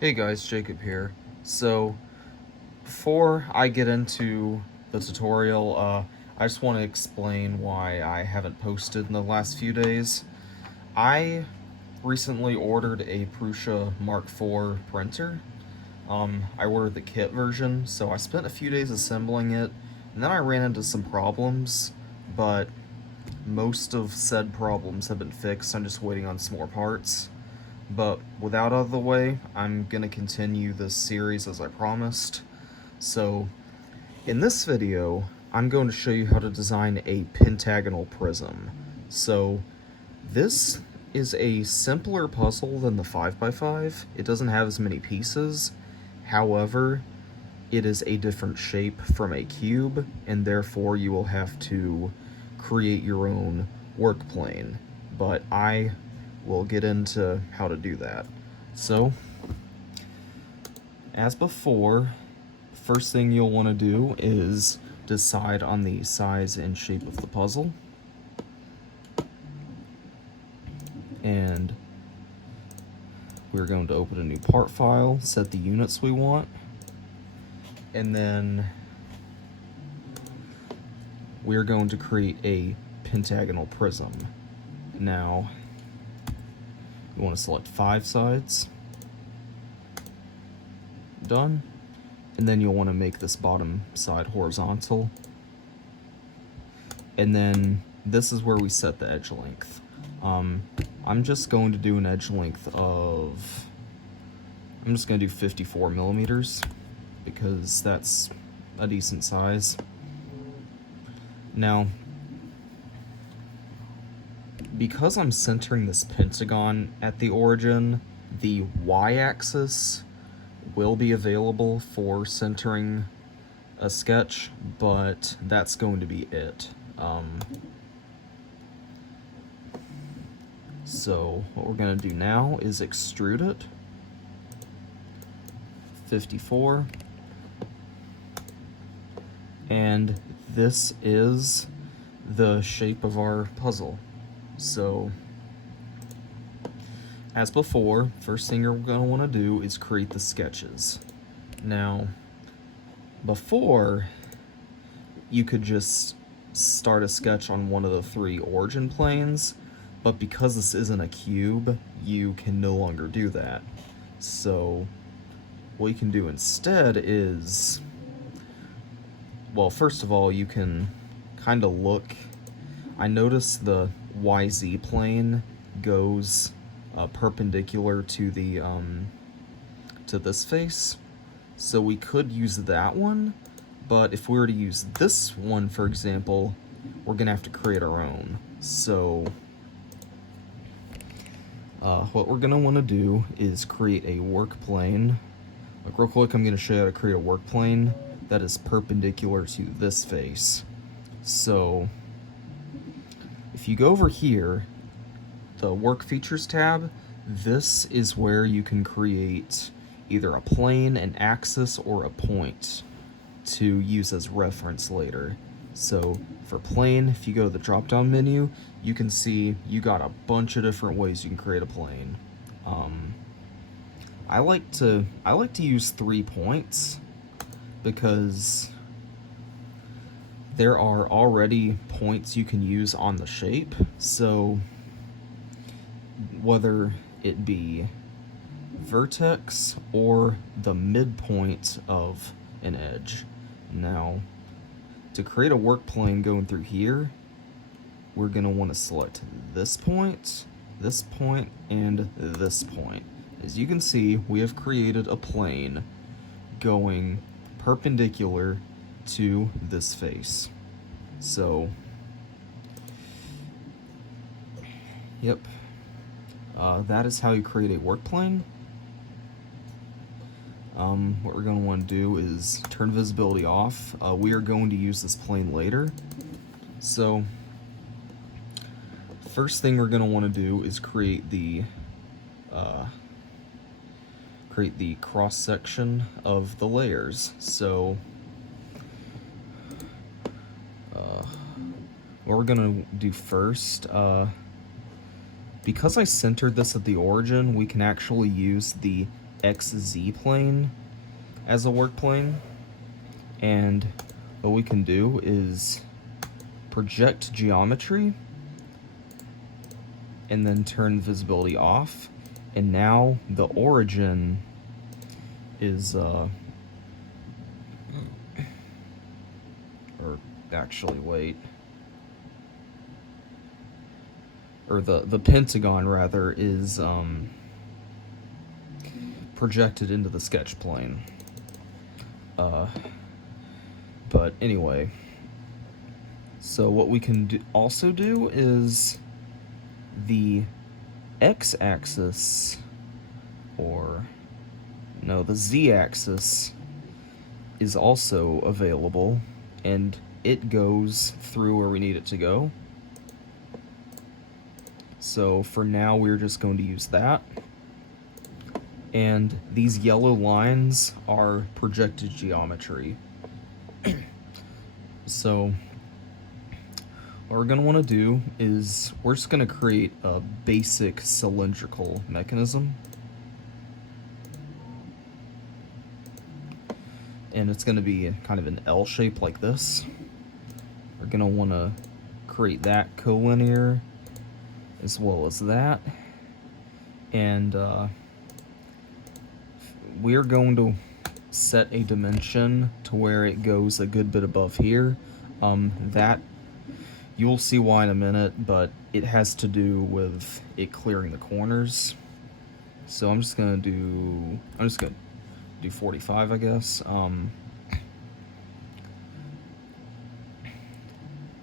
Hey guys, Jacob here. So, before I get into the tutorial, I just want to explain why I haven't posted in the last few days. I recently ordered a Prusa Mark IV printer. I ordered the kit version, so I spent a few days assembling it, and then I ran into some problems, but most of said problems have been fixed. I'm just waiting on some more parts. But with that out of the way, I'm going to continue this series as I promised. So, in this video, I'm going to show you how to design a pentagonal prism. So, this is a simpler puzzle than the 5x5. It doesn't have as many pieces. However, it is a different shape from a cube, and therefore you will have to create your own work plane. But I will get into how to do that. So, as before, first thing you'll want to do is decide on the size and shape of the puzzle. And we're going to open a new part file, set the units we want, and then we're going to create a pentagonal prism. Now, you want to select 5 sides. Done. And then you'll want to make this bottom side horizontal. And then this is where we set the edge length. I'm just going to do an edge length of... I'm just going to do 54 millimeters because that's a decent size. Now, because I'm centering this pentagon at the origin, the y-axis will be available for centering a sketch, but that's going to be it. So what we're going to do now is extrude it. 54. And this is the shape of our puzzle. So, as before, first thing you're going to want to do is create the sketches. Now, before, you could just start a sketch on one of the 3 origin planes, but because this isn't a cube, you can no longer do that. So, what you can do instead is, well, first of all, you can kind of look. I noticed the YZ plane goes perpendicular to the to this face, so we could use that one. But if we were to use this one, for example, we're gonna have to create our own. So what we're gonna want to do is create a work plane. Like, real quick, I'm gonna show you how to create a work plane that is perpendicular to this face. So if you go over here, the Work Features tab, this is where you can create either a plane, an axis, or a point to use as reference later. So for plane, if you go to the drop-down menu, you can see you got a bunch of different ways you can create a plane. I like to use 3 points because there are already points you can use on the shape, so whether it be vertex or the midpoint of an edge. Now, to create a work plane going through here, we're going to want to select this point, and this point. As you can see, we have created a plane going perpendicular to this face. So, yep, that is how you create a work plane. What we're going to want to do is turn visibility off. We are going to use this plane later. So, first thing we're going to want to do is create the cross section of the layers. So, what we're going to do first, because I centered this at the origin, we can actually use the XZ plane as a work plane. And what we can do is project geometry and then turn visibility off. And now the origin is, or actually, wait. Or the pentagon, rather, is projected into the sketch plane. But anyway, so what we can also do is the x-axis, or no, the z-axis is also available, and it goes through where we need it to go. So for now, we're just going to use that. And these yellow lines are projected geometry. So what we're going to want to do is we're just going to create a basic cylindrical mechanism. And it's going to be kind of an L shape like this. We're going to want to create that collinear as well as that. And we're going to set a dimension to where it goes a good bit above here. That you'll see why in a minute, but it has to do with it clearing the corners. So I'm just gonna do 45, I guess. And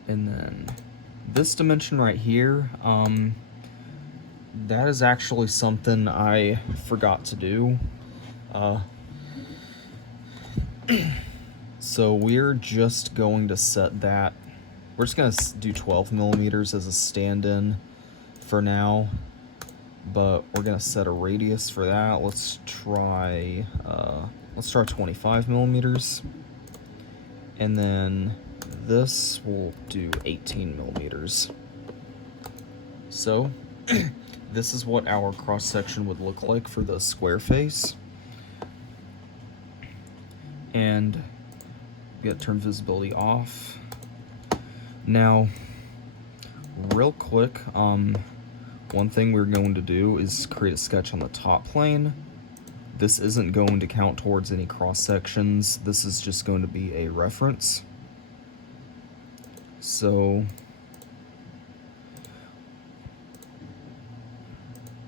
then this dimension right here, that is actually something I forgot to do. So we're just going to set that. We're just going to do 12 millimeters as a stand-in for now, but we're going to set a radius for that. Let's try 25 millimeters, and then this will do 18 millimeters. So this is what our cross section would look like for the square face. And we got to turn visibility off. Now, real quick, one thing we're going to do is create a sketch on the top plane. This isn't going to count towards any cross sections. This is just going to be a reference. So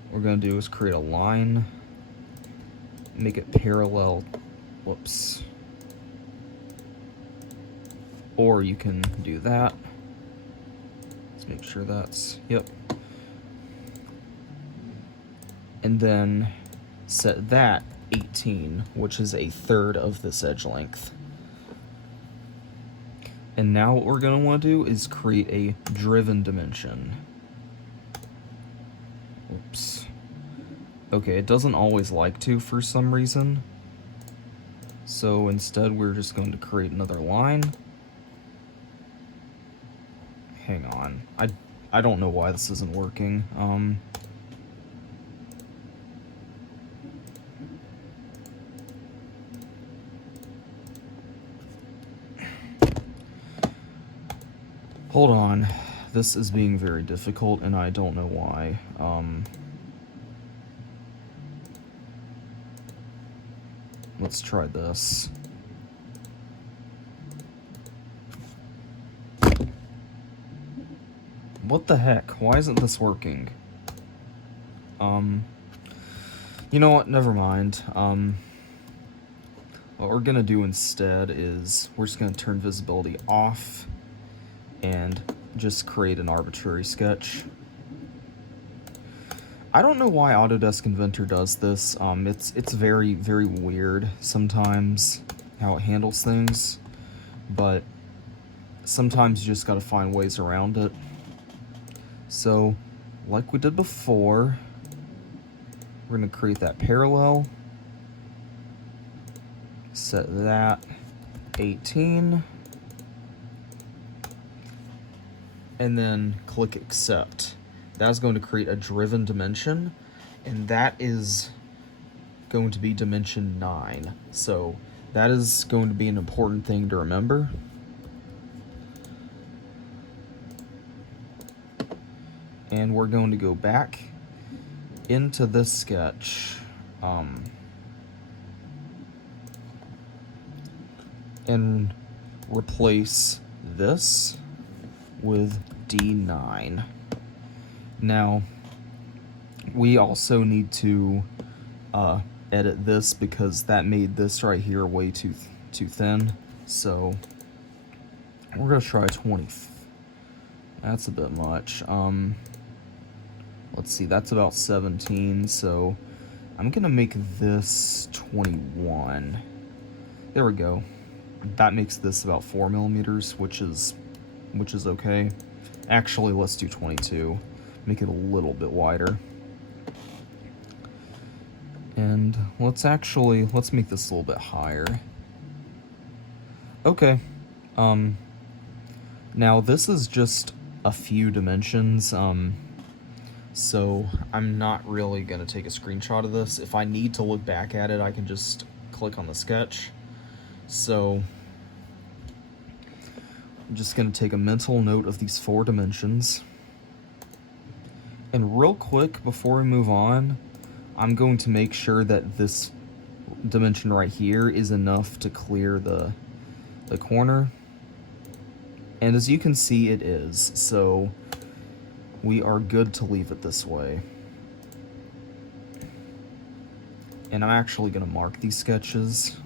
what we're going to do is create a line, make it parallel. Whoops. Or you can do that. Let's make sure that's, yep. And then set that 18, which is a third of this edge length. And now what we're going to want to do is create a driven dimension. Oops. Okay, it doesn't always like to for some reason. So instead, we're just going to create another line. Hang on. I don't know why this isn't working. Hold on. This is being very difficult, and I don't know why. Let's try this. What the heck? Why isn't this working? You know what? Never mind. What we're gonna do instead is we're just gonna turn visibility off and just create an arbitrary sketch. I don't know why Autodesk Inventor does this. It's very, very weird sometimes how it handles things, but sometimes you just gotta find ways around it. So, like we did before, we're gonna create that parallel, set that 18, and then click accept. That's going to create a driven dimension, and that is going to be dimension 9. So that is going to be an important thing to remember. And we're going to go back into this sketch and replace this with D9. Now, we also need to edit this because that made this right here way too thin. So we're gonna try 20. That's a bit much. Let's see, that's about 17. So I'm gonna make this 21. There we go. That makes this about 4 millimeters, which is okay. Actually, let's do 22. Make it a little bit wider. And let's make this a little bit higher. Okay. Now this is just a few dimensions, so I'm not really gonna take a screenshot of this. If I need to look back at it, I can just click on the sketch. So I'm just gonna take a mental note of these 4 dimensions. And real quick, before we move on, I'm going to make sure that this dimension right here is enough to clear the corner. And as you can see, it is. So we are good to leave it this way. And I'm actually going to mark these sketches.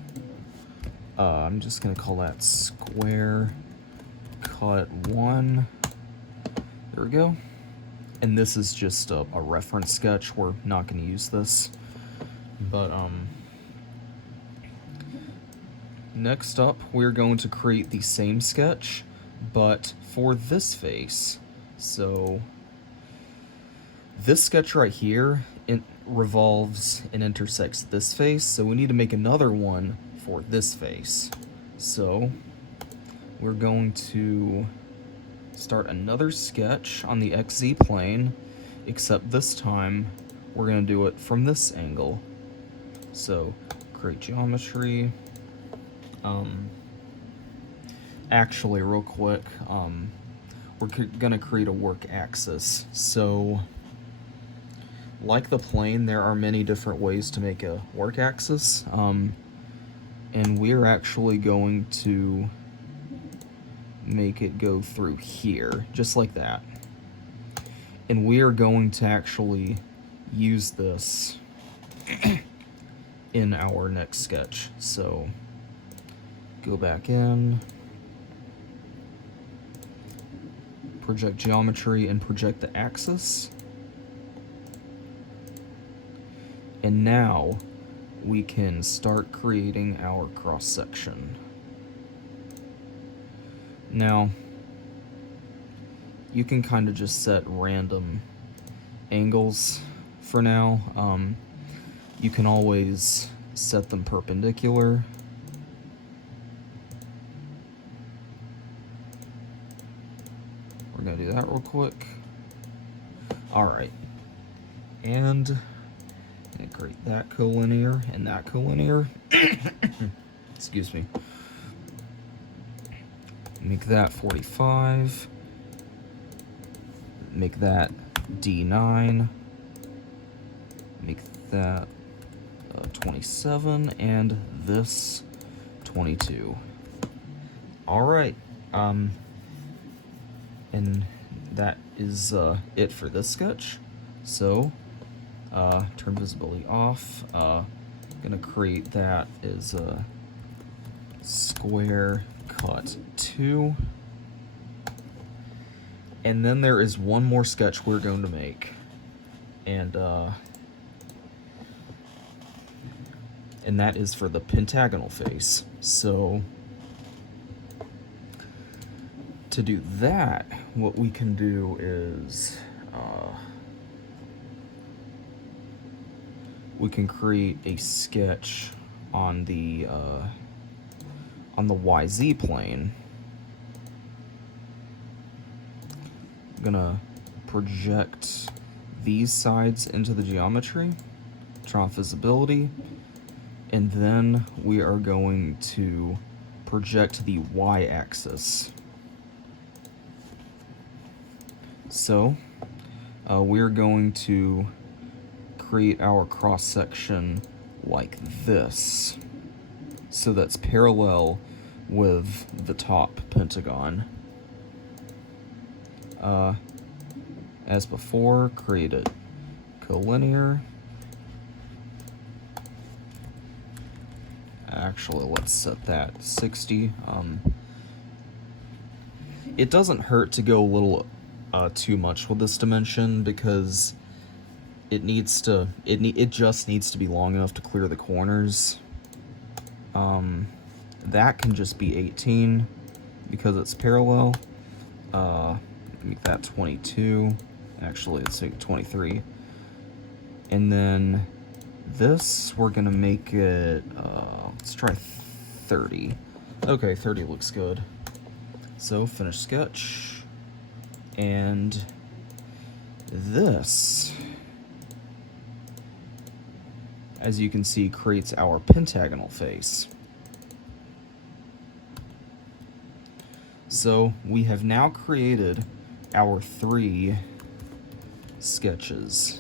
I'm just going to call that square cut 1. There we go. And this is just a reference sketch. We're not going to use this. But next up, we're going to create the same sketch, but for this face. So this sketch right here, it revolves and intersects this face, so we need to make another one for this face. So we're going to start another sketch on the XZ plane, except this time we're going to do it from this angle. So create geometry. Actually, real quick, we're going to create a work axis. So like the plane, there are many different ways to make a work axis, and we're actually going to make it go through here, just like that. And we are going to actually use this in our next sketch. So go back in, project geometry, and project the axis. And now we can start creating our cross section. Now, you can kind of just set random angles for now. You can always set them perpendicular. We're gonna do that real quick. All right, and create that collinear and that collinear. Excuse me. Make that 45. Make that D9. Make that 27, and this 22. All right. And that is it for this sketch. So turn visibility off. Gonna create that as a square cut 2. And then there is one more sketch we're going to make, and that is for the pentagonal face. So to do that, what we can do is we can create a sketch on the YZ plane. I'm gonna project these sides into the geometry, turn off visibility, and then we are going to project the y-axis. So we're going to create our cross-section like this, so that's parallel with the top pentagon. As before, create it collinear. Actually, let's set that 60. It doesn't hurt to go a little too much with this dimension, because it just needs to be long enough to clear the corners. That can just be 18 because it's parallel. Make that 22. Actually, let's make it 23. And then this, we're gonna make it, let's try 30. Okay, 30 looks good. So, finish sketch. And this, as you can see, creates our pentagonal face. So we have now created our 3 sketches.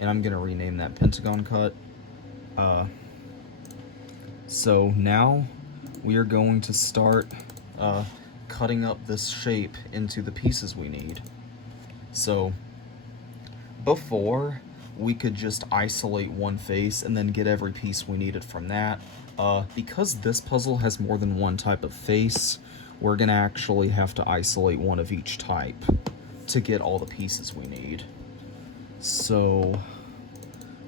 And I'm gonna rename that Pentagon cut. So now we are going to start cutting up this shape into the pieces we need. So before, we could just isolate one face and then get every piece we needed from that. Because this puzzle has more than one type of face, we're gonna actually have to isolate one of each type to get all the pieces we need. So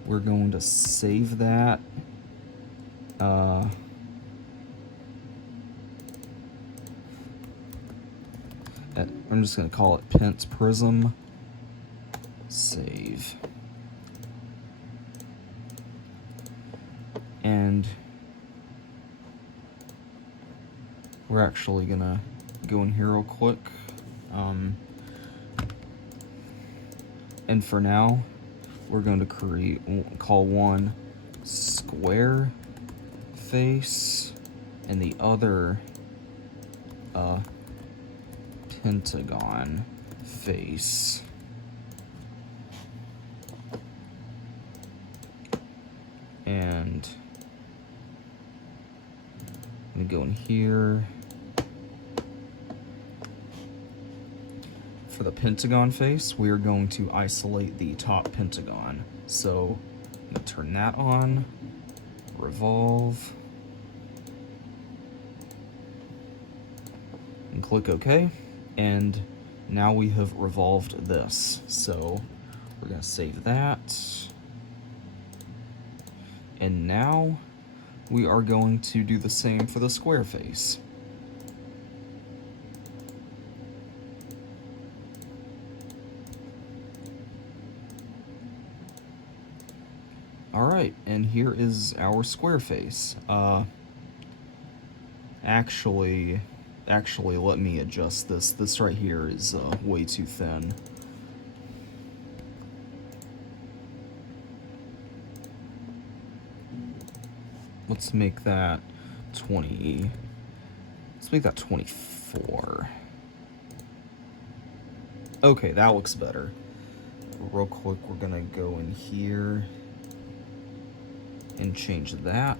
we're going to save that. I'm just gonna call it Pent Prism. Save. And we're actually gonna go in here real quick. And for now, we're going to call one square face and the other pentagon face. And I'm gonna go in here. For the pentagon face, we are going to isolate the top pentagon. So I'm gonna turn that on, revolve, and click OK. And now we have revolved this. So we're gonna save that. And now we are going to do the same for the square face. Alright, and here is our square face. Actually, let me adjust this. This right here is way too thin. Let's make that 20. Let's make that 24. Okay, that looks better. Real quick, we're gonna go in here and change that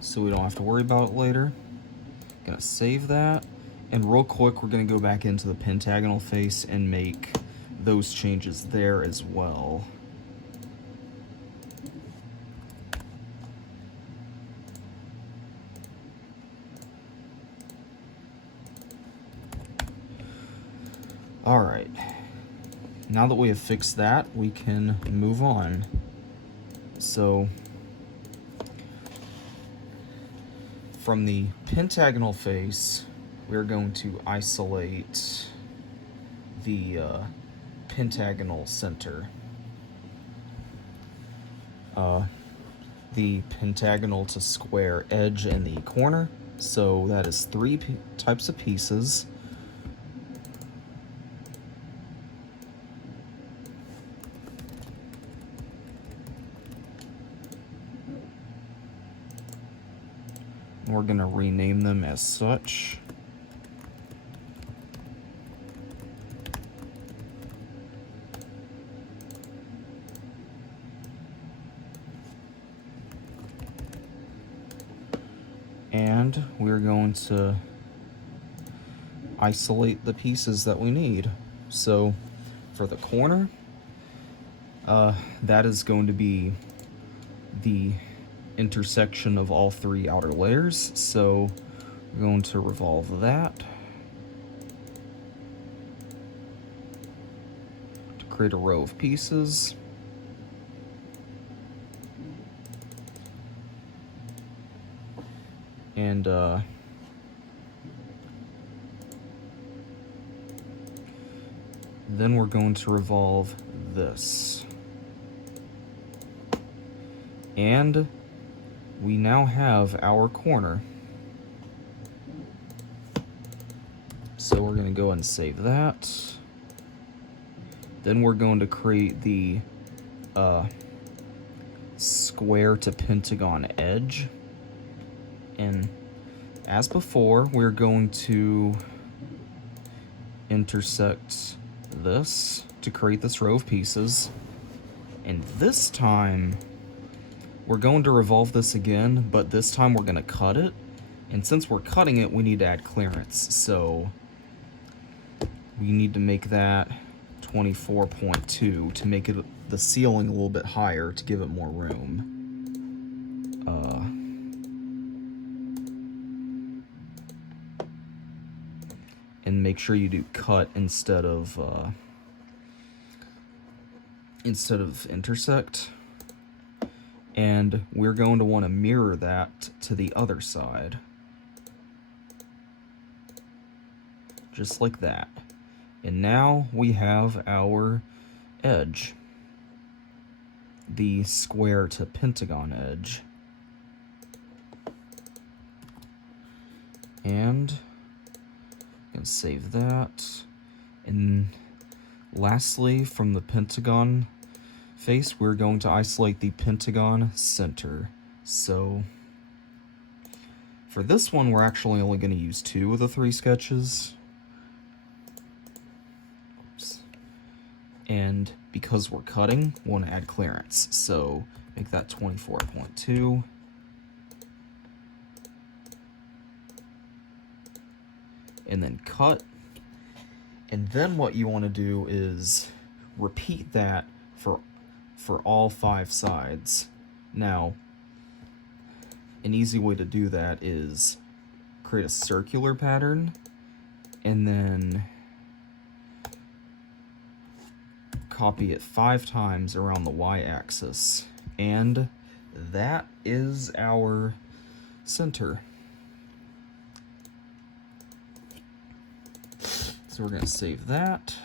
so we don't have to worry about it later. Gonna save that, and real quick we're gonna go back into the pentagonal face and make those changes there as well. Alright, now that we have fixed that, we can move on. So, from the pentagonal face, we're going to isolate the pentagonal center. The pentagonal to square edge and the corner. So that is 3 types of pieces. We're going to rename them as such. And we're going to isolate the pieces that we need. So for the corner, that is going to be the intersection of all three outer layers. So we're going to revolve that to create a row of pieces. And then we're going to revolve this. And we now have our corner. So we're going to go ahead and save that. Then we're going to create the square to pentagon edge. And as before, we're going to intersect this to create this row of pieces. And this time, we're going to revolve this again, but this time we're going to cut it. And since we're cutting it, we need to add clearance. So we need to make that 24.2 to make it the ceiling a little bit higher to give it more room. And make sure you do cut instead of intersect. And we're going to want to mirror that to the other side. Just like that. And now we have our edge. The square to pentagon edge. And save that. And lastly, from the pentagon face, we're going to isolate the pentagon center. So for this one, we're actually only going to use 2 of the 3 sketches. Oops. And because we're cutting, we want to add clearance. So make that 24.2. And then cut. And then what you want to do is repeat that for all 5 sides. Now, an easy way to do that is create a circular pattern and then copy it 5 times around the y-axis. And that is our center. So we're going to save that.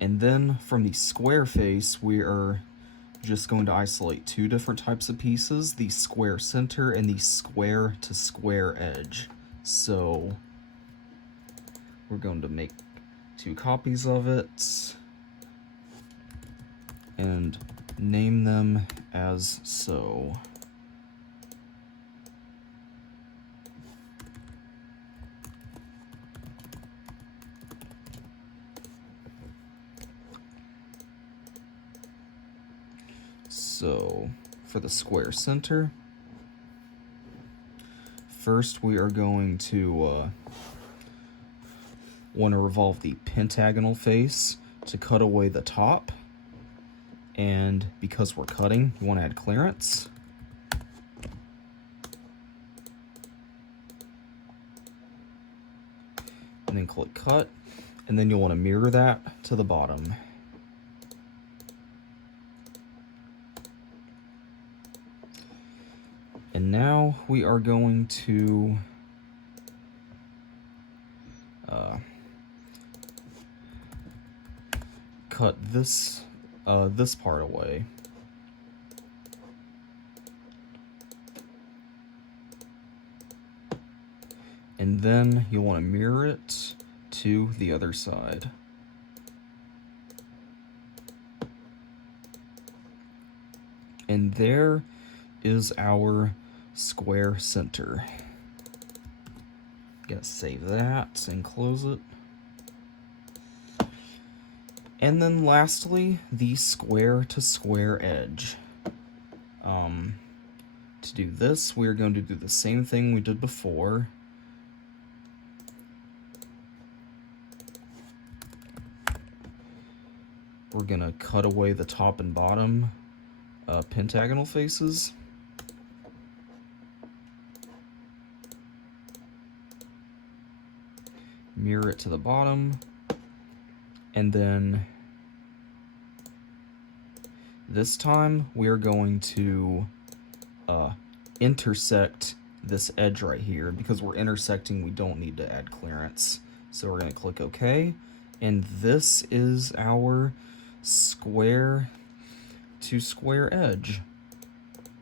And then from the square face, we are just going to isolate 2 different types of pieces, the square center and the square to square edge. So we're going to make 2 copies of it and name them as so. So for the square center, first we are going to want to revolve the pentagonal face to cut away the top. And because we're cutting, you want to add clearance. And then click cut. And then you'll want to mirror that to the bottom. And now we are going to cut this part away. And then you'll want to mirror it to the other side. And there is our square center. Gonna save that and close it. And then lastly, the square to square edge. To do this, we're going to do the same thing we did before. We're gonna cut away the top and bottom pentagonal faces. Mirror it to the bottom, and then this time we're going to intersect this edge right here. Because we're intersecting, we don't need to add clearance. So we're going to click OK, and this is our square to square edge.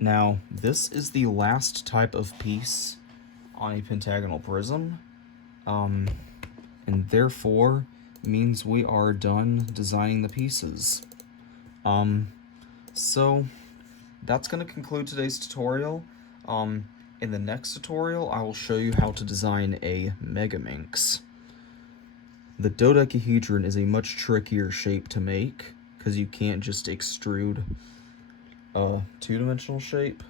Now, this is the last type of piece on a pentagonal prism, and therefore means we are done designing the pieces. So that's going to conclude today's tutorial. In the next tutorial, I will show you how to design a Megaminx. The dodecahedron is a much trickier shape to make, because you can't just extrude a two-dimensional shape.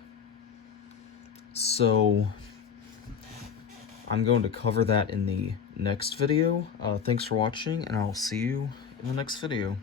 So I'm going to cover that in the next video. Thanks for watching, and I'll see you in the next video.